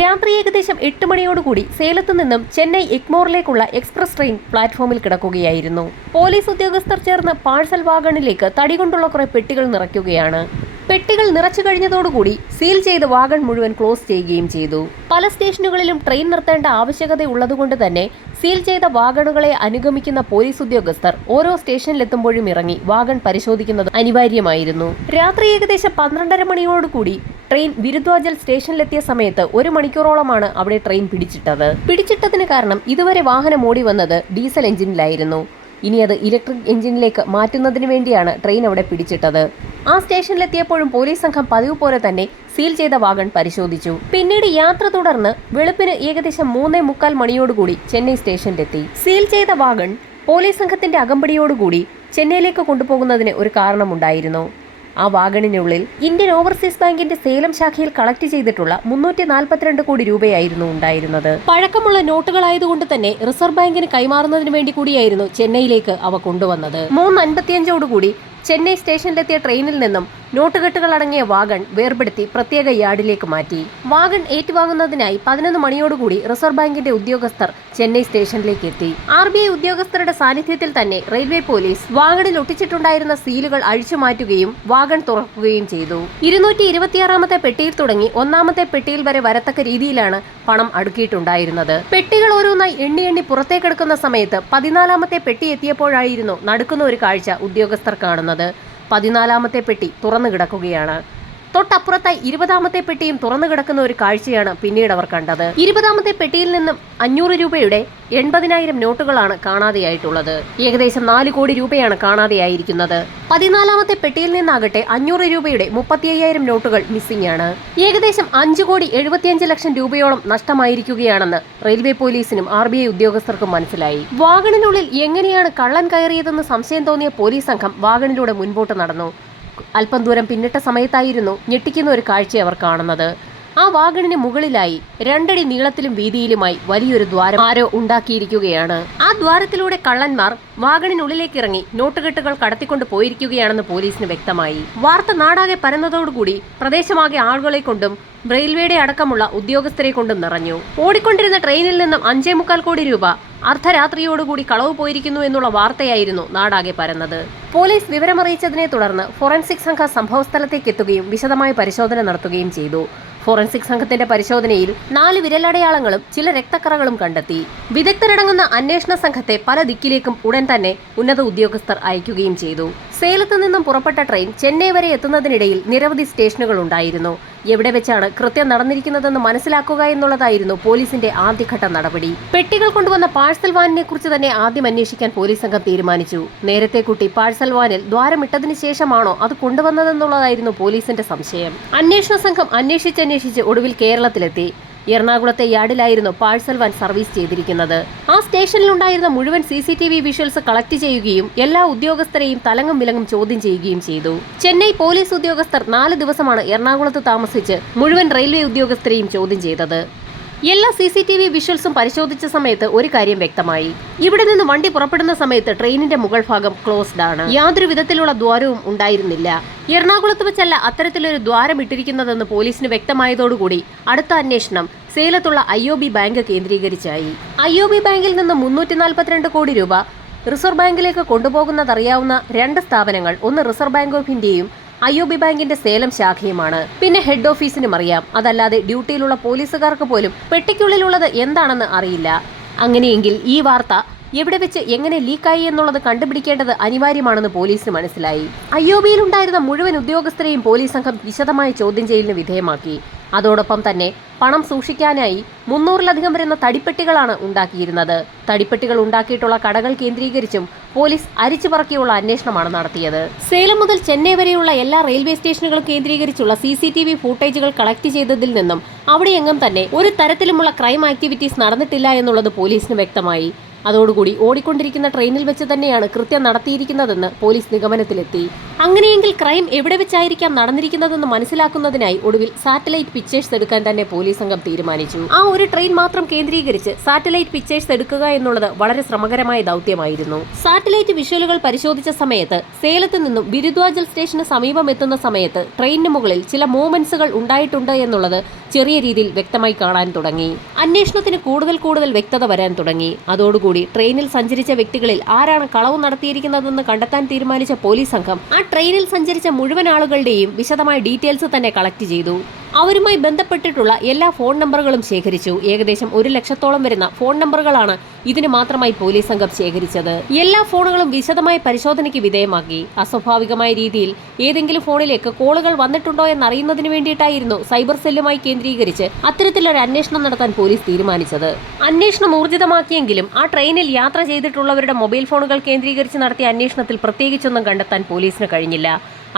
രാത്രി ഏകദേശം 8 മണിയോടുകൂടി സേലത്ത് നിന്നും ചെന്നൈ എഗ്മോറിലേക്കുള്ള എക്സ്പ്രസ് ട്രെയിൻ പ്ലാറ്റ്ഫോമിൽ കിടക്കുകയായിരുന്നു. പോലീസ് ഉദ്യോഗസ്ഥർ ചേർന്ന് പാഴ്സൽ വാഗണിലേക്ക് തടികൊണ്ടുള്ള കുറെ പെട്ടികൾ നിറയ്ക്കുകയാണ്. പെട്ടികൾ നിറച്ചു കഴിഞ്ഞതോടുകൂടി സീൽ ചെയ്ത് വാഗൺ മുഴുവൻ ക്ലോസ് ചെയ്യുകയും ചെയ്തു. പല സ്റ്റേഷനുകളിലും ട്രെയിൻ നിർത്തേണ്ട ആവശ്യകത ഉള്ളതുകൊണ്ട് തന്നെ സീൽ ചെയ്ത വാഗണുകളെ അനുഗമിക്കുന്ന പോലീസ് ഉദ്യോഗസ്ഥർ ഓരോ സ്റ്റേഷനിലെത്തുമ്പോഴും ഇറങ്ങി വാഗൺ പരിശോധിക്കുന്നത് അനിവാര്യമായിരുന്നു. രാത്രി ഏകദേശം 12:30 മണിയോടുകൂടി ട്രെയിൻ വിരുദ്വാജൽ സ്റ്റേഷനിലെത്തിയ സമയത്ത് 1 മണിക്കൂറോളമാണ് അവിടെ ട്രെയിൻ പിടിച്ചിട്ടതിന് കാരണം ഇതുവരെ വാഹനം ഓടി വന്നത് ഡീസൽ എഞ്ചിനിലായിരുന്നു. ഇനി അത് ഇലക്ട്രിക് എഞ്ചിനിലേക്ക് മാറ്റുന്നതിന് വേണ്ടിയാണ് ട്രെയിൻ അവിടെ പിടിച്ചിട്ടത്. ആ സ്റ്റേഷനിലെത്തിയപ്പോഴും പോലീസ് സംഘം പതിവ് പോലെ തന്നെ സീൽ ചെയ്ത വാഗൺ പരിശോധിച്ചു. പിന്നീട് യാത്ര തുടർന്ന് വെളുപ്പിന് ഏകദേശം 3:45 മണിയോടുകൂടി ചെന്നൈ സ്റ്റേഷനിലെത്തി. സീൽ ചെയ്ത വാഗൺ പോലീസ് സംഘത്തിന്റെ അകമ്പടിയോടുകൂടി ചെന്നൈയിലേക്ക് കൊണ്ടുപോകുന്നതിന് ഒരു കാരണമുണ്ടായിരുന്നു. ആ വാഗണിനുള്ളിൽ ഇന്ത്യൻ ഓവർസീസ് ബാങ്കിന്റെ സേലം ശാഖയിൽ കളക്ട് ചെയ്തിട്ടുള്ള 342 കോടി രൂപയായിരുന്നു ഉണ്ടായിരുന്നത്. പഴക്കമുള്ള നോട്ടുകളായതുകൊണ്ട് തന്നെ റിസർവ് ബാങ്കിന് കൈമാറുന്നതിന് വേണ്ടി കൂടിയായിരുന്നു ചെന്നൈയിലേക്ക് അവ കൊണ്ടുവന്നത്. 3:55 ചെന്നൈ സ്റ്റേഷനിലെത്തിയ ട്രെയിനിൽ നിന്നും നോട്ടുകെട്ടുകൾ അടങ്ങിയ വാഗൺ വേർപെടുത്തി പ്രത്യേക യാർഡിലേക്ക് മാറ്റി. വാഗൺ ഏറ്റുവാങ്ങുന്നതിനായി 11 മണിയോടുകൂടി റിസർവ് ബാങ്കിന്റെ ഉദ്യോഗസ്ഥർ ചെന്നൈ സ്റ്റേഷനിലേക്ക് എത്തി. RBI ഉദ്യോഗസ്ഥരുടെ സാന്നിധ്യത്തിൽ തന്നെ റെയിൽവേ പോലീസ് വാഗണിൽ ഒട്ടിച്ചിട്ടുണ്ടായിരുന്ന സീലുകൾ അഴിച്ചു മാറ്റുകയും വാഗൺ തുറക്കുകയും ചെയ്തു. 226ാമത്തെ പെട്ടിയിൽ തുടങ്ങി 1ാമത്തെ പെട്ടിയിൽ വരെ വരത്തക്ക രീതിയിലാണ് പണം അടുക്കിയിട്ടുണ്ടായിരുന്നത്. പെട്ടികൾ ഓരോന്നായി എണ്ണി പുറത്തേക്കെടുക്കുന്ന സമയത്ത് 14ാമത്തെ പെട്ടി എത്തിയപ്പോഴായിരുന്നു നടുക്കുന്ന ഒരു കാഴ്ച ഉദ്യോഗസ്ഥർ കാണുന്നത്. 14ാമത്തെ പെട്ടി തുറന്നു കിടക്കുകയാണ്. തൊട്ടപ്പുറത്തായി 20ാമത്തെ പെട്ടിയും തുറന്നു കിടക്കുന്ന ഒരു കാഴ്ചയാണ് പിന്നീട് അവർ കണ്ടത്. 20ാമത്തെ പെട്ടിയിൽ നിന്നും 500 രൂപയുടെ 80,000 നോട്ടുകളാണ് കാണാതെയായിട്ടുള്ളത്. ഏകദേശം 4 കോടി രൂപയാണ് കാണാതെയായിരിക്കുന്നത്. 14ാമത്തെ പെട്ടിയിൽ നിന്നാകട്ടെ 500 രൂപയുടെ 35,000 നോട്ടുകൾ മിസ്സിംഗ് ആണ്. ഏകദേശം 5,75,00,000 രൂപയോളം നഷ്ടമായിരിക്കുകയാണെന്ന് റെയിൽവേ പോലീസിനും RBI ഉദ്യോഗസ്ഥർക്കും മനസ്സിലായി. വാഗണിനുള്ളിൽ എങ്ങനെയാണ് കള്ളൻ കയറിയതെന്ന് സംശയം തോന്നിയ പോലീസ് സംഘം വാഗണിലൂടെ മുൻപോട്ട് നടന്നു. അല്പം ദൂരം പിന്നിട്ട സമയത്തായിരുന്നു ഞെട്ടിക്കുന്ന ഒരു കാഴ്ച അവർ കാണുന്നത്. ആ വാഗണിന് മുകളിലായി 2 അടി നീളത്തിലും വീതിയിലുമായി വലിയൊരു ദ്വാരം ആരോ ഉണ്ടാക്കിയിരിക്കുകയാണ്. ആ ദ്വാരത്തിലൂടെ കള്ളന്മാർ വാഗണിനുള്ളിലേക്ക് ഇറങ്ങി നോട്ടുകെട്ടുകൾ കടത്തിക്കൊണ്ട് പോയിരിക്കുകയാണെന്ന് പോലീസിന് വ്യക്തമായി. വാർത്ത നാടാകെ പരന്നതോടുകൂടി പ്രദേശമാകെ ആളുകളെ കൊണ്ടും റെയിൽവേയുടെ അടക്കമുള്ള ഉദ്യോഗസ്ഥരെ കൊണ്ടും നിറഞ്ഞു. ഓടിക്കൊണ്ടിരുന്ന ട്രെയിനിൽ നിന്നും 5.25 കോടി രൂപ അർദ്ധരാത്രിയോടുകൂടി കളവ് പോയിരിക്കുന്നു എന്നുള്ള വാർത്തയായിരുന്നു നാടാകെ പരന്നത്. പോലീസ് വിവരമറിയിച്ചതിനെ തുടർന്ന് ഫോറൻസിക് സംഘം സംഭവസ്ഥലത്തേക്ക് എത്തുകയും വിശദമായ പരിശോധന നടത്തുകയും ചെയ്തു. ഫോറൻസിക് സംഘത്തിന്റെ പരിശോധനയിൽ 4 വിരലടയാളങ്ങളും ചില രക്തക്കറകളും കണ്ടെത്തി. വിദഗ്ധരടങ്ങുന്ന അന്വേഷണ സംഘത്തെ പല ദിക്കിലേക്കും ഉടൻ തന്നെ ഉന്നത ഉദ്യോഗസ്ഥർ അയക്കുകയും ചെയ്തു. സേലത്ത് നിന്നും പുറപ്പെട്ട ട്രെയിൻ ചെന്നൈ വരെ എത്തുന്നതിനിടയിൽ നിരവധി സ്റ്റേഷനുകൾ ഉണ്ടായിരുന്നു. എവിടെ വെച്ചാണ് കൃത്യം നടന്നിരിക്കുന്നതെന്ന് മനസ്സിലാക്കുക എന്നുള്ളതായിരുന്നു പോലീസിന്റെ ആദ്യഘട്ട നടപടി. പെട്ടികൾ കൊണ്ടുവന്ന പാഴ്സൽ വാനിനെ കുറിച്ച് തന്നെ ആദ്യം അന്വേഷിക്കാൻ പോലീസ് സംഘം തീരുമാനിച്ചു. നേരത്തെ കൂട്ടി പാഴ്സൽ വാനിൽ ദ്വാരമിട്ടതിന് ശേഷമാണോ അത് കൊണ്ടുവന്നതെന്നുള്ളതായിരുന്നു പോലീസിന്റെ സംശയം. അന്വേഷണ സംഘം അന്വേഷിച്ച് ഒടുവിൽ കേരളത്തിലെത്തി. എറണാകുളത്തെ യാർഡിലായിരുന്നു പാഴ്സൽ വാൻ സർവീസ് ചെയ്തിരിക്കുന്നത്. ആ സ്റ്റേഷനിലുണ്ടായിരുന്ന മുഴുവൻ CCTV വിഷ്വൽസ് കളക്ട് ചെയ്യുകയും എല്ലാ ഉദ്യോഗസ്ഥരെയും തലങ്ങും വിലങ്ങും ചോദ്യം ചെയ്യുകയും ചെയ്തു. ചെന്നൈ പോലീസ് ഉദ്യോഗസ്ഥർ 4 ദിവസമാണ് എറണാകുളത്ത് താമസിച്ച് മുഴുവൻ റെയിൽവേ ഉദ്യോഗസ്ഥരെയും ചോദ്യം ചെയ്തത്. എല്ലാ CCTV വിഷ്വൽസും പരിശോധിച്ച സമയത്ത് ഒരു കാര്യം വ്യക്തമായി. ഇവിടെ നിന്ന് വണ്ടി പുറപ്പെടുന്ന സമയത്ത് ട്രെയിനിന്റെ മുകൾ ഭാഗം ക്ലോസ്ഡ് ആണ്. യാതൊരു വിധത്തിലുള്ള ദ്വാരവും ഉണ്ടായിരുന്നില്ല. എറണാകുളത്ത് വെച്ചല്ല അത്തരത്തിലൊരു ദ്വാരം ഇട്ടിരിക്കുന്നതെന്ന് പോലീസിന് വ്യക്തമായതോടുകൂടി അടുത്ത അന്വേഷണം സേലത്തുള്ള IOB ബാങ്ക് കേന്ദ്രീകരിച്ചായി. IOB ബാങ്കിൽ നിന്ന് 342 കോടി രൂപ റിസർവ് ബാങ്കിലേക്ക് കൊണ്ടുപോകുന്നതറിയാവുന്ന 2 സ്ഥാപനങ്ങൾ, ഒന്ന് റിസർവ് ബാങ്ക് ഓഫ് ഇന്ത്യയും IOB ബാങ്കിന്റെ സേലം ശാഖയുമാണ്. പിന്നെ ഹെഡ് ഓഫീസിനും അറിയാം. അതല്ലാതെ ഡ്യൂട്ടിയിലുള്ള പോലീസുകാർക്ക് പോലും പെട്ടിക്കുള്ളിലുള്ളത് എന്താണെന്ന് അറിയില്ല. അങ്ങനെയെങ്കിൽ ഈ വാർത്ത എവിടെ വെച്ച് എങ്ങനെ ലീക്കായി എന്നുള്ളത് കണ്ടുപിടിക്കേണ്ടത് അനിവാര്യമാണെന്ന് പോലീസിന് മനസ്സിലായി. IOBയിൽ ഉണ്ടായിരുന്ന മുഴുവൻ ഉദ്യോഗസ്ഥരെയും പോലീസ് സംഘം വിശദമായ ചോദ്യം ചെയ്യലിന് വിധേയമാക്കി. അതോടൊപ്പം തന്നെ പണം സൂക്ഷിക്കാനായി 300-ലധികം വരുന്ന തടിപ്പെട്ടികളാണ് ഉണ്ടാക്കിയിരുന്നത്. തടിപ്പെട്ടികൾ ഉണ്ടാക്കിയിട്ടുള്ള കടകൾ കേന്ദ്രീകരിച്ചും പോലീസ് അരിച്ചു പറക്കിയുള്ള അന്വേഷണമാണ് നടത്തിയത്. സേലം മുതൽ ചെന്നൈ വരെയുള്ള എല്ലാ റെയിൽവേ സ്റ്റേഷനുകളും കേന്ദ്രീകരിച്ചുള്ള CCTV ഫൂട്ടേജുകൾ കളക്ട് ചെയ്തതിൽ നിന്നും അവിടെയെങ്ങും തന്നെ ഒരു തരത്തിലുമുള്ള ക്രൈം ആക്ടിവിറ്റീസ് നടന്നിട്ടില്ല എന്നുള്ളത് പോലീസിന് വ്യക്തമായി. അതോടുകൂടി ഓടിക്കൊണ്ടിരിക്കുന്ന ട്രെയിനിൽ വെച്ച് തന്നെയാണ് കൃത്യം നടത്തിയിരിക്കുന്നതെന്ന് പോലീസ് നിഗമനത്തിലെത്തി. അങ്ങനെയെങ്കിൽ ക്രൈം എവിടെ വെച്ചായിരിക്കാം നടന്നിരിക്കുന്നതെന്ന് മനസ്സിലാക്കുന്നതിനായി ഒടുവിൽ സാറ്റലൈറ്റ് പിക്ചേഴ്സ് എടുക്കാൻ തന്നെ പോലീസ് സംഘം തീരുമാനിച്ചു. ആ ഒരു ട്രെയിൻ മാത്രം കേന്ദ്രീകരിച്ച് സാറ്റലൈറ്റ് പിക്ചേഴ്സ് എടുക്കുക എന്നുള്ളത് വളരെ ശ്രമകരമായ ദൗത്യമായിരുന്നു. സാറ്റലൈറ്റ് വിഷ്വലുകൾ പരിശോധിച്ച സമയത്ത് സേലത്ത് നിന്നും ബിരുദ്വാജൽ സ്റ്റേഷന് സമീപം എത്തുന്ന സമയത്ത് ട്രെയിനിന് മുകളിൽ ചില മൂവ്മെന്റ്സുകൾ ഉണ്ടായിട്ടുണ്ട് എന്നുള്ളത് ചെറിയ രീതിയിൽ വ്യക്തമായി കാണാൻ തുടങ്ങി. അന്വേഷണത്തിന് കൂടുതൽ വ്യക്തത വരാൻ തുടങ്ങി. അതോടുകൂടി ട്രെയിനിൽ സഞ്ചരിച്ച വ്യക്തികളിൽ ആരാണ് കളവ് നടത്തിയിരിക്കുന്നതെന്ന് കണ്ടെത്താൻ തീരുമാനിച്ച പോലീസ് സംഘം ആ ട്രെയിനിൽ സഞ്ചരിച്ച മുഴുവൻ ആളുകളുടെയും വിശദമായ ഡീറ്റെയിൽസ് തന്നെ കളക്ട് ചെയ്തു. അവരുമായി ബന്ധപ്പെട്ടിട്ടുള്ള എല്ലാ ഫോൺ നമ്പറുകളും ശേഖരിച്ചു. ഏകദേശം 1 ലക്ഷത്തോളം വരുന്ന ഫോൺ നമ്പറുകളാണ് ഇതിന് മാത്രമായി പോലീസ് സംഘം ശേഖരിച്ചത്. എല്ലാ ഫോണുകളും വിശദമായ പരിശോധനയ്ക്ക് വിധേയമാക്കി. അസ്വാഭാവികമായ രീതിയിൽ ഏതെങ്കിലും ഫോണിലേക്ക് കോളുകൾ വന്നിട്ടുണ്ടോ എന്നറിയുന്നതിന് വേണ്ടിയിട്ടായിരുന്നു സൈബർ സെല്ലുമായി കേന്ദ്രീകരിച്ച് അത്തരത്തിലൊരു അന്വേഷണം നടത്താൻ പോലീസ് തീരുമാനിച്ചത്. അന്വേഷണം ഊർജിതമാക്കിയെങ്കിലും ആ ട്രെയിനിൽ യാത്ര ചെയ്തിട്ടുള്ളവരുടെ മൊബൈൽ ഫോണുകൾ കേന്ദ്രീകരിച്ച് നടത്തിയ അന്വേഷണത്തിൽ പ്രത്യേകിച്ചൊന്നും കണ്ടെത്താൻ പോലീസിന് കഴിഞ്ഞില്ല.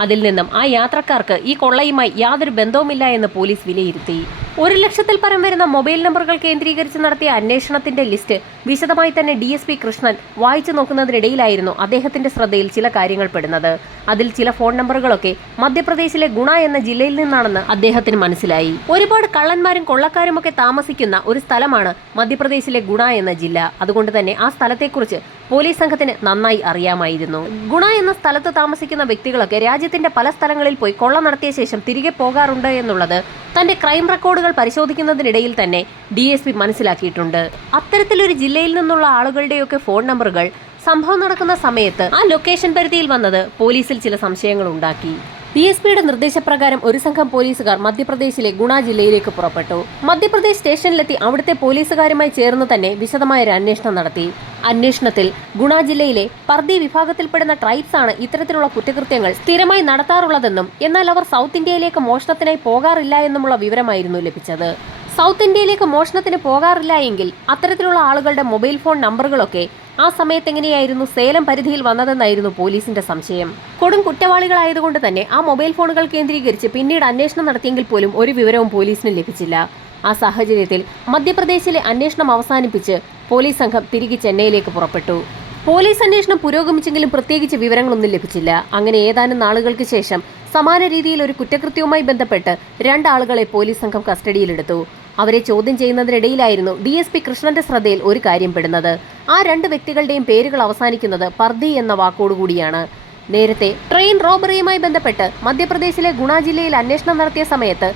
അതിൽ നിന്നും ആ യാത്രക്കാർക്ക് ഈ കൊള്ളയുമായി യാതൊരു ബന്ധവുമില്ല എന്ന് പോലീസ് വിലയിരുത്തി. 1 ലക്ഷത്തിൽ പരം വരുന്ന മൊബൈൽ നമ്പറുകൾ കേന്ദ്രീകരിച്ച് നടത്തിയ അന്വേഷണത്തിന്റെ ലിസ്റ്റ് വിശദമായി തന്നെ DSP കൃഷ്ണൻ വായിച്ചു നോക്കുന്നതിനിടയിലായിരുന്നു അദ്ദേഹത്തിന്റെ ശ്രദ്ധയിൽ ചില കാര്യങ്ങൾ പെടുന്നത്. അതിൽ ചില ഫോൺ നമ്പറുകളൊക്കെ മധ്യപ്രദേശിലെ ഗുണ എന്ന ജില്ലയിൽ നിന്നാണെന്ന് അദ്ദേഹത്തിന് മനസ്സിലായി. ഒരുപാട് കള്ളന്മാരും കൊള്ളക്കാരുമൊക്കെ താമസിക്കുന്ന ഒരു സ്ഥലമാണ് മധ്യപ്രദേശിലെ ഗുണ എന്ന ജില്ല. അതുകൊണ്ട് തന്നെ ആ സ്ഥലത്തെക്കുറിച്ച് പോലീസ് സംഘത്തിന് നന്നായി അറിയാമായിരുന്നു. ഗുണ എന്ന സ്ഥലത്ത് താമസിക്കുന്ന വ്യക്തികളൊക്കെ രാജ്യത്തിന്റെ പല സ്ഥലങ്ങളിൽ പോയി കൊള്ള നടത്തിയ ശേഷം തിരികെ പോകാറുണ്ട് എന്നുള്ളത് തന്റെ ക്രൈം റെക്കോർഡുകൾ പരിശോധിക്കുന്നതിനിടയിൽ തന്നെ DSP മനസ്സിലാക്കിയിട്ടുണ്ട്. അത്തരത്തിലൊരു ജില്ലയിൽ നിന്നുള്ള ആളുകളുടെയൊക്കെ ഫോൺ നമ്പറുകൾ സംഭവം നടക്കുന്ന സമയത്ത് ആ ലൊക്കേഷൻ പരിധിയിൽ വന്നത് പോലീസിൽ ചില സംശയങ്ങൾ ഉണ്ടാക്കി. DSPയുടെ നിർദ്ദേശപ്രകാരം ഒരു സംഘം പോലീസുകാർ മധ്യപ്രദേശിലെ ഗുണ ജില്ലയിലേക്ക് പുറപ്പെട്ടു. മധ്യപ്രദേശ് സ്റ്റേഷനിലെത്തി അവിടുത്തെ പോലീസുകാരുമായി ചേർന്ന് തന്നെ വിശദമായ ഒരു അന്വേഷണം നടത്തി. അന്വേഷണത്തിൽ ഗുണ ജില്ലയിലെ പർദി വിഭാഗത്തിൽപ്പെടുന്ന ട്രൈബ്സ് ആണ് ഇത്തരത്തിലുള്ള കുറ്റകൃത്യങ്ങൾ സ്ഥിരമായി നടത്താറുള്ളതെന്നും എന്നാൽ അവർ സൗത്ത് ഇന്ത്യയിലേക്ക് മോഷണത്തിനായി പോകാറില്ല എന്നുമുള്ള വിവരമായിരുന്നു ലഭിച്ചത്. സൗത്ത് ഇന്ത്യയിലേക്ക് മോഷണത്തിന് പോകാറില്ല എങ്കിൽ അത്തരത്തിലുള്ള ആളുകളുടെ മൊബൈൽ ഫോൺ നമ്പറുകളൊക്കെ ആ സമയത്ത് എങ്ങനെയായിരുന്നു സേലം പരിധിയിൽ വന്നതെന്നായിരുന്നു പോലീസിന്റെ സംശയം. കൊടും കുറ്റവാളികളായതുകൊണ്ട് തന്നെ ആ മൊബൈൽ ഫോണുകൾ കേന്ദ്രീകരിച്ച് പിന്നീട് അന്വേഷണം നടത്തിയെങ്കിൽ പോലും ഒരു വിവരവും പോലീസിന് ലഭിച്ചില്ല. ആ സാഹചര്യത്തിൽ മധ്യപ്രദേശിലെ അന്വേഷണം അവസാനിപ്പിച്ച് പോലീസ് സംഘം തിരികെ ചെന്നൈയിലേക്ക് പുറപ്പെട്ടു. പോലീസ് അന്വേഷണം പുരോഗമിച്ചെങ്കിലും പ്രത്യേകിച്ച് വിവരങ്ങളൊന്നും ലഭിച്ചില്ല. അങ്ങനെ ഏതാനും നാളുകൾക്ക് ശേഷം സമാന രീതിയിൽ ഒരു കുറ്റകൃത്യവുമായി ബന്ധപ്പെട്ട് 2 ആളുകളെ പോലീസ് സംഘം കസ്റ്റഡിയിലെടുത്തു. അവരെ ചോദ്യം ചെയ്യുന്നതിനിടയിലായിരുന്നു DSP കൃഷ്ണന്റെ ശ്രദ്ധയിൽ ഒരു കാര്യം പെടുന്നത്. ആ 2 വ്യക്തികളുടെയും പേരുകൾ അവസാനിക്കുന്നത് പർദി എന്ന വാക്കോടുകൂടിയാണ്. നേരത്തെ ട്രെയിൻ റോബറിയുമായി ബന്ധപ്പെട്ട് മധ്യപ്രദേശിലെ ഗുണ ജില്ലയിൽ അന്വേഷണം നടത്തിയ സമയത്ത്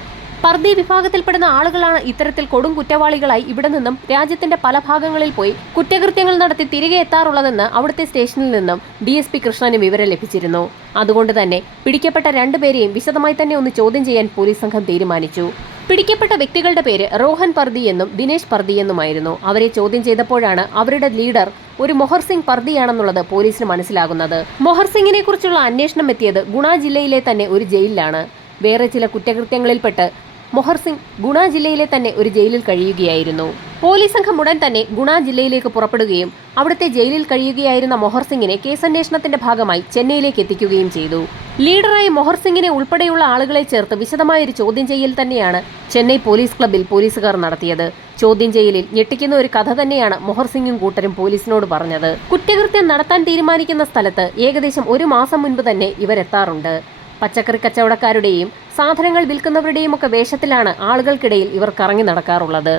പർദി വിഭാഗത്തിൽപ്പെടുന്ന ആളുകളാണ് ഇത്തരത്തിൽ കൊടും കുറ്റവാളികളായി ഇവിടെ നിന്നും രാജ്യത്തിന്റെ പല ഭാഗങ്ങളിൽ പോയി കുറ്റകൃത്യങ്ങൾ നടത്തി തിരികെ എത്താറുള്ളതെന്ന് അവിടുത്തെ സ്റ്റേഷനിൽ നിന്നും DSP കൃഷ്ണന് വിവരം ലഭിച്ചിരുന്നു. അതുകൊണ്ട് തന്നെ പിടിക്കപ്പെട്ട 2 പേരെയും വിശദമായി തന്നെ ഒന്ന് ചോദ്യം ചെയ്യാൻ പോലീസ് സംഘം തീരുമാനിച്ചു. പിടിക്കപ്പെട്ട വ്യക്തികളുടെ പേര് റോഹൻ പർദി എന്നും ദിനേശ് പർദി എന്നുമായിരുന്നു. അവരെ ചോദ്യം ചെയ്തപ്പോഴാണ് അവരുടെ ലീഡർ ഒരു മൊഹർ സിംഗ് പർദിയാണെന്നുള്ളത് പോലീസിന് മനസ്സിലാകുന്നത്. മൊഹർ സിംഗിനെ കുറിച്ചുള്ള അന്വേഷണം എത്തിയത് ഗുണ ജില്ലയിലെ തന്നെ ഒരു ജയിലിലാണ്. വേറെ ചില കുറ്റകൃത്യങ്ങളിൽപ്പെട്ട് മൊഹർ സിംഗ് ഗുണ ജില്ലയിലെ തന്നെ ഒരു ജയിലിൽ കഴിയുകയായിരുന്നു. പോലീസ് സംഘം ഉടൻ തന്നെ ഗുണ ജില്ലയിലേക്ക് പുറപ്പെടുകയും അവിടുത്തെ ജയിലിൽ കഴിയുകയായിരുന്ന മൊഹർ സിംഗിനെ കേസന്വേഷണത്തിന്റെ ഭാഗമായി ചെന്നൈയിലേക്ക് എത്തിക്കുകയും ചെയ്തു. ലീഡറായ മൊഹർ സിംഗിനെ ഉൾപ്പെടെയുള്ള ആളുകളെ ചേർത്ത് വിശദമായൊരു ചോദ്യം ചെയ്യൽ തന്നെയാണ് ചെന്നൈ പോലീസ് ക്ലബ്ബിൽ പോലീസുകാർ നടത്തിയത്. ചോദ്യം ചെയ്യലിൽ ഞെട്ടിക്കുന്ന ഒരു കഥ തന്നെയാണ് മൊഹർ സിംഗും കൂട്ടരും പോലീസിനോട് പറഞ്ഞത്. കുറ്റകൃത്യം നടത്താൻ തീരുമാനിക്കുന്ന സ്ഥലത്ത് ഏകദേശം 1 മാസം മുൻപ് തന്നെ ഇവരെത്താറുണ്ട്. പച്ചക്കറി കച്ചവടക്കാരുടെയും സാധനങ്ങൾ വിൽക്കുന്നവരുടെയും ഒക്കെ വേഷത്തിലാണ് ആളുകൾക്കിടയിൽ ഇവർ കറങ്ങി നടക്കാറുള്ളത്.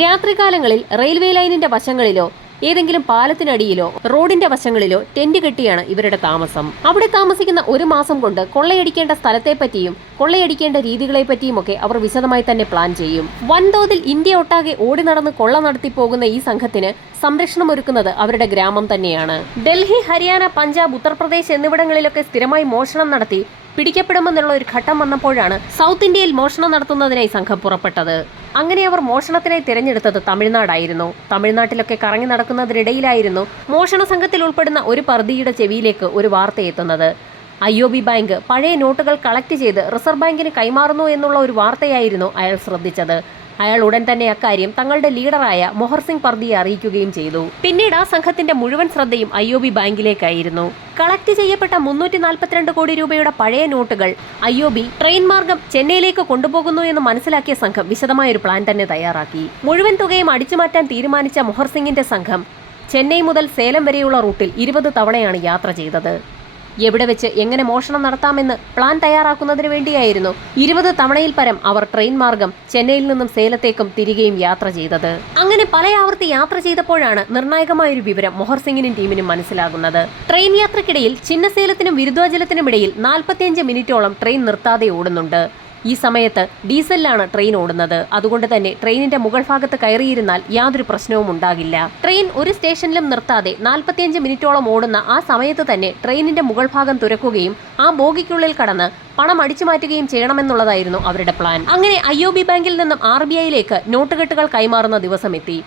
രാത്രികാലങ്ങളിൽ റെയിൽവേ ലൈനിന്റെ വശങ്ങളിലോ ഏതെങ്കിലും പാലത്തിനടിയിലോ റോഡിന്റെ വശങ്ങളിലോ ടെന്റ് കെട്ടിയാണ് ഇവരുടെ താമസം. അവിടെ താമസിക്കുന്ന 1 മാസം കൊണ്ട് കൊള്ളയടിക്കേണ്ട സ്ഥലത്തെപ്പറ്റിയും കൊള്ളയടിക്കേണ്ട രീതികളെപ്പറ്റിയുമൊക്കെ അവർ വിശദമായി തന്നെ പ്ലാൻ ചെയ്യും. വൻതോതിൽ ഇന്ത്യ ഒട്ടാകെ ഓടി നടന്ന് കൊള്ള നടത്തി പോകുന്ന ഈ സംഘത്തിന് സംരക്ഷണം ഒരുക്കുന്നത് അവരുടെ ഗ്രാമം തന്നെയാണ്. ഡൽഹി, ഹരിയാന, പഞ്ചാബ്, ഉത്തർപ്രദേശ് എന്നിവിടങ്ങളിലൊക്കെ സ്ഥിരമായി മോഷണം നടത്തി പിടിക്കപ്പെടുമെന്നുള്ള ഒരു ഘട്ടം വന്നപ്പോഴാണ് സൗത്ത് ഇന്ത്യയിൽ മോഷണം നടത്തുന്നതിനായി സംഘം പുറപ്പെട്ടത്. അങ്ങനെ അവർ മോഷണത്തിനായി തിരഞ്ഞെടുത്തത് തമിഴ്നാടായിരുന്നു. തമിഴ്നാട്ടിലൊക്കെ കറങ്ങി നടക്കുന്നതിനിടയിലായിരുന്നു മോഷണ സംഘത്തിൽ ഉൾപ്പെടുന്ന ഒരു പർദിയുടെ ചെവിയിലേക്ക് ഒരു വാർത്ത എത്തുന്നത്. IOB ബാങ്ക് പഴയ നോട്ടുകൾ കളക്ട് ചെയ്ത് റിസർവ് ബാങ്കിന് കൈമാറുന്നു എന്നുള്ള ഒരു വാർത്തയായിരുന്നു അയാൾ ശ്രദ്ധിച്ചത്. അയാൾ ഉടൻ തന്നെ അക്കാര്യം തങ്ങളുടെ ലീഡറായ മൊഹർ സിംഗ് പർദിയെ അറിയിക്കുകയും ചെയ്തു. പിന്നീട് ആ സംഘത്തിന്റെ മുഴുവൻ ശ്രദ്ധയും IOB ബാങ്കിലേക്കായിരുന്നു. കളക്ട് ചെയ്യപ്പെട്ട 342 കോടി രൂപയുടെ പഴയ നോട്ടുകൾ IOB ട്രെയിൻ മാർഗം ചെന്നൈയിലേക്ക് കൊണ്ടുപോകുന്നു എന്ന് മനസ്സിലാക്കിയ സംഘം വിശദമായ ഒരു പ്ലാൻ തന്നെ തയ്യാറാക്കി. മുഴുവൻ തുകയും അടിച്ചുമാറ്റാൻ തീരുമാനിച്ച മൊഹർ സിംഗിന്റെ സംഘം ചെന്നൈ മുതൽ സേലം വരെയുള്ള റൂട്ടിൽ 20 തവണയാണ് യാത്ര ചെയ്തത്. എവിടെ വെച്ച് എങ്ങനെ മോഷണം നടത്താമെന്ന് പ്ലാൻ തയ്യാറാക്കുന്നതിന് വേണ്ടിയായിരുന്നു 20 തവണയിൽ പരം അവർ ട്രെയിൻ മാർഗം ചെന്നൈയിൽ നിന്നും സേലത്തേക്കും തിരികെയും യാത്ര ചെയ്തത്. അങ്ങനെ പല ആവർത്തി യാത്ര ചെയ്തപ്പോഴാണ് നിർണായകമായൊരു വിവരം മൊഹർ സിംഗിനും ടീമിനും മനസ്സിലാകുന്നത്. ട്രെയിൻ യാത്രക്കിടയിൽ ചിന്നസേലത്തിനും വിരുദ്വാചലത്തിനുമിടയിൽ 45 മിനിറ്റോളം ട്രെയിൻ നിർത്താതെ ഓടുന്നുണ്ട്. ഈ സമയത്ത് ഡീസലിലാണ് ട്രെയിൻ ഓടുന്നത്. അതുകൊണ്ട് തന്നെ ട്രെയിനിന്റെ മുകൾ ഭാഗത്ത് കയറിയിരുന്നാൽ യാതൊരു പ്രശ്നവും ഉണ്ടാകില്ല. ട്രെയിൻ ഒരു സ്റ്റേഷനിലും നിർത്താതെ 45 മിനിറ്റോളം ഓടുന്ന ആ സമയത്ത് തന്നെ ട്രെയിനിന്റെ മുകൾ ഭാഗം തുറക്കുകയും ആ ബോഗിക്കുള്ളിൽ കടന്ന് പണം അടിച്ചു മാറ്റുകയും ചെയ്യണമെന്നുള്ളതായിരുന്നു അവരുടെ പ്ലാൻ. അങ്ങനെ IOB ബാങ്കിൽ നിന്നും RBIയിലേക്ക് നോട്ടുകെട്ടുകൾ കൈമാറുന്ന ദിവസമെത്തി.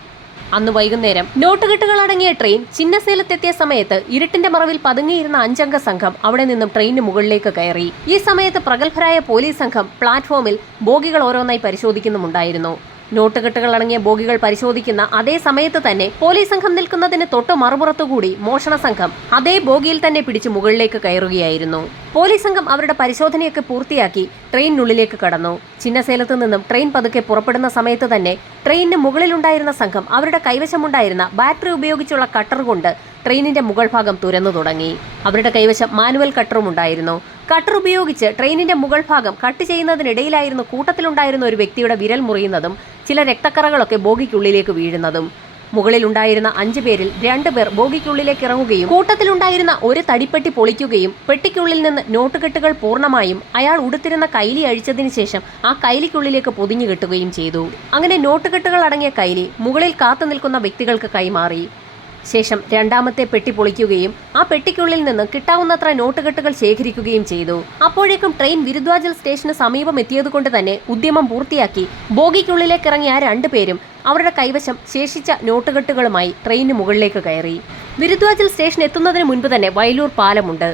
അന്ന് വൈകുന്നേരം നോട്ടുകെട്ടുകൾ അടങ്ങിയ ട്രെയിൻ ചിന്നസേലത്തെത്തിയ സമയത്ത് ഇരുട്ടിന്റെ മറവിൽ പതുങ്ങിയിരുന്ന 5 അംഗ സംഘം അവിടെ നിന്നും ട്രെയിനിന് മുകളിലേക്ക് കയറി. ഈ സമയത്ത് പ്രഗത്ഭരായ പോലീസ് സംഘം പ്ലാറ്റ്ഫോമിൽ ബോഗികൾ ഓരോന്നായി പരിശോധിക്കുന്നുമുണ്ടായിരുന്നു. നോട്ടുകെട്ടുകൾ അടങ്ങിയ ബോഗികൾ പരിശോധിക്കുന്ന അതേ സമയത്ത് തന്നെ പോലീസ് സംഘം നിൽക്കുന്നതിന് തൊട്ട് മറുപുറത്തുകൂടി മോഷണ സംഘം അതേ ബോഗിയിൽ തന്നെ പിടിച്ച് മുകളിലേക്ക് കയറുകയായിരുന്നു. പോലീസ് സംഘം അവരുടെ പരിശോധനയൊക്കെ പൂർത്തിയാക്കി ട്രെയിനിനുള്ളിലേക്ക് കടന്നു. ചിന്നസേലത്ത് നിന്നും ട്രെയിൻ പതുക്കെ പുറപ്പെടുന്ന സമയത്ത് തന്നെ ട്രെയിനിന് മുകളിലുണ്ടായിരുന്ന സംഘം അവരുടെ കൈവശമുണ്ടായിരുന്ന ബാറ്ററി ഉപയോഗിച്ചുള്ള കട്ടർ കൊണ്ട് ട്രെയിനിന്റെ മുകൾ ഭാഗം തുരന്നു തുടങ്ങി. അവരുടെ കൈവശം മാനുവൽ കട്ടറും ഉണ്ടായിരുന്നു. കട്ടർ ഉപയോഗിച്ച് ട്രെയിനിന്റെ മുകൾ ഭാഗം കട്ട് ചെയ്യുന്നതിനിടയിലായിരുന്നു കൂട്ടത്തിലുണ്ടായിരുന്ന ഒരു വ്യക്തിയുടെ വിരൽ മുറിയുന്നതും ചില രക്തക്കറകളൊക്കെ ബോഗിക്കുള്ളിലേക്ക് വീഴുന്നതും. മുകളിലുണ്ടായിരുന്ന 5 പേരിൽ 2 പേർ ബോഗിക്കുള്ളിലേക്ക് ഇറങ്ങുകയും കൂട്ടത്തിലുണ്ടായിരുന്ന ഒരു തടിപ്പെട്ടി പൊളിക്കുകയും പെട്ടിക്കുള്ളിൽ നിന്ന് നോട്ടുകെട്ടുകൾ പൂർണ്ണമായും അയാൾ ഉടുത്തിരുന്ന കൈലി അഴിച്ചതിന് ശേഷം ആ കൈലിക്കുള്ളിലേക്ക് പൊതിഞ്ഞു കെട്ടുകയും ചെയ്തു. അങ്ങനെ നോട്ടുകെട്ടുകൾ അടങ്ങിയ കൈലി മുകളിൽ കാത്തു നിൽക്കുന്ന വ്യക്തികൾക്ക് കൈമാറി. ശേഷം രണ്ടാമത്തെ പെട്ടി പൊളിക്കുകയും ആ പെട്ടിക്കുള്ളിൽ നിന്ന് കിട്ടാവുന്നത്ര നോട്ടുകെട്ടുകൾ ശേഖരിക്കുകയും ചെയ്തു. അപ്പോഴേക്കും ട്രെയിൻ വിരുദ്വാചൽ സ്റ്റേഷന് സമീപം എത്തിയതുകൊണ്ട് തന്നെ ഉദ്യമം പൂർത്തിയാക്കി ബോഗിക്കുള്ളിലേക്ക് ഇറങ്ങിയ ആ 2 പേരും അവരുടെ കൈവശം ശേഷിച്ച നോട്ടുകെട്ടുകളുമായി ട്രെയിനിന് മുകളിലേക്ക് കയറി. വിരുദ്വാചൽ സ്റ്റേഷൻ എത്തുന്നതിന് മുൻപ് തന്നെ വയലൂർ പാലമുണ്ട്.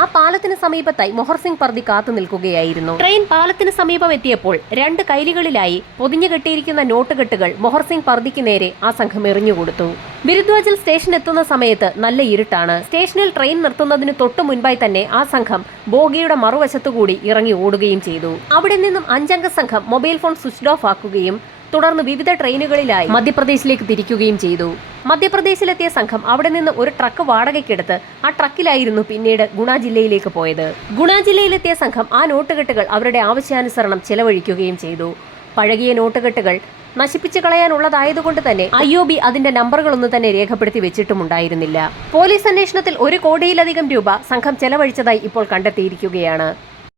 ആ പാലത്തിന് സമീപത്തായി മൊഹർ സിംഗ് പർദി കാത്തു നിൽക്കുകയായിരുന്നു. ട്രെയിൻ പാലത്തിന് സമീപം എത്തിയപ്പോൾ 2 കൈലികളിലായി പൊതിഞ്ഞു കെട്ടിയിരിക്കുന്ന നോട്ടുകെട്ടുകൾ മൊഹർ സിംഗ് പർദിക്ക് നേരെ ആ സംഘം എറിഞ്ഞുകൊടുത്തു. വിരുദ്വാചൽ സ്റ്റേഷൻ എത്തുന്ന സമയത്ത് നല്ല ഇരുട്ടാണ്. സ്റ്റേഷനിൽ ട്രെയിൻ നിർത്തുന്നതിന് തൊട്ടു മുൻപായി തന്നെ ആ സംഘം ബോഗിയുടെ മറുവശത്തുകൂടി ഇറങ്ങി ഓടുകയും ചെയ്തു. അവിടെ നിന്നും 5 അംഗ സംഘം മൊബൈൽ ഫോൺ സ്വിച്ച് ഓഫ് ആക്കുകയും തുടർന്ന് വിവിധ ട്രെയിനുകളിലായി മധ്യപ്രദേശിലേക്ക് തിരിക്കുകയും ചെയ്തു. മധ്യപ്രദേശിലെത്തിയ സംഘം അവിടെ നിന്ന് ഒരു ട്രക്ക് വാടകയ്ക്കെടുത്ത് ആ ട്രക്കിലായിരുന്നു പിന്നീട് ഗുണ ജില്ലയിലേക്ക് പോയത്. ഗുണ ജില്ലയിലെത്തിയ സംഘം ആ നോട്ടുകെട്ടുകൾ അവരുടെ ആവശ്യാനുസരണം ചെലവഴിക്കുകയും ചെയ്തു. പഴകിയ നോട്ടുകെട്ടുകൾ നശിപ്പിച്ചു കളയാനുള്ളതായതുകൊണ്ട് തന്നെ IOB അതിന്റെ നമ്പറുകളൊന്നും തന്നെ രേഖപ്പെടുത്തി വെച്ചിട്ടുമുണ്ടായിരുന്നില്ല. പോലീസ് അന്വേഷണത്തിൽ 1 കോടിയിലധികം രൂപ സംഘം ചെലവഴിച്ചതായി ഇപ്പോൾ കണ്ടെത്തിയിരിക്കുകയാണ്.